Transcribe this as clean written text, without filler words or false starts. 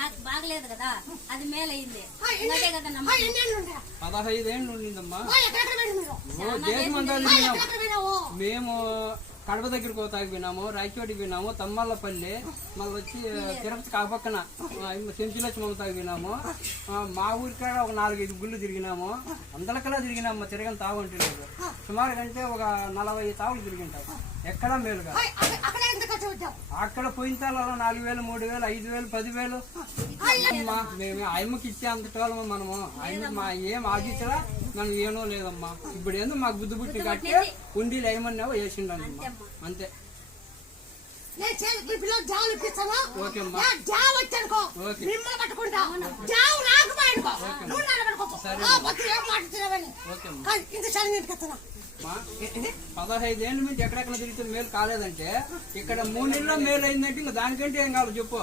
నాకు బాగలేదు కదా, అది మేలైంది. 15 ఏళ్ళు ఉండిందమ్మా. దేశమంతా తిరిగినాము మేము. కడప దగ్గరికి తాగిపోయినాము, రాయచోటికి పోయినాము, తమ్మల్లపల్లి, మళ్ళీ వచ్చి తిరుపతి కాపక్కన సెంచులక్ష్మమ్మ తాగిపోయినాము. మా ఊరికాడ ఒక 4-5 గుళ్ళు తిరిగినాము. అందరికల్లా తిరిగినాము, తిరగని తాగుంటే లేదు. సుమారు కంటే ఒక 40 తాగులు తిరిగింటాం. ఎక్కడా మేలుగా. అక్కడ పోయిన తాళ్ళలో 4,000, 3,000, 5,000, 10,000 మేము ఆయమ్మకి ఇచ్చే అంతటోళ్ళము మనము. ఆయమ్మకి మా ఏం ఆశించరా మనం ఏనో లేదమ్మా. ఇప్పుడు ఏందో మాకు బుద్ధి పుట్టి కట్టి ఉండి ఏమన్నావో వేసిండమ్మా, అంతే. మా 15 ఏళ్ళ నుంచి ఎక్కడెక్కడ తిరిగితే మేలు కాలేదంటే ఇక్కడ 3 నెలల్లో మేలు అయిందంటే ఇంకా దానికంటే ఏం కావాలి చెప్పు.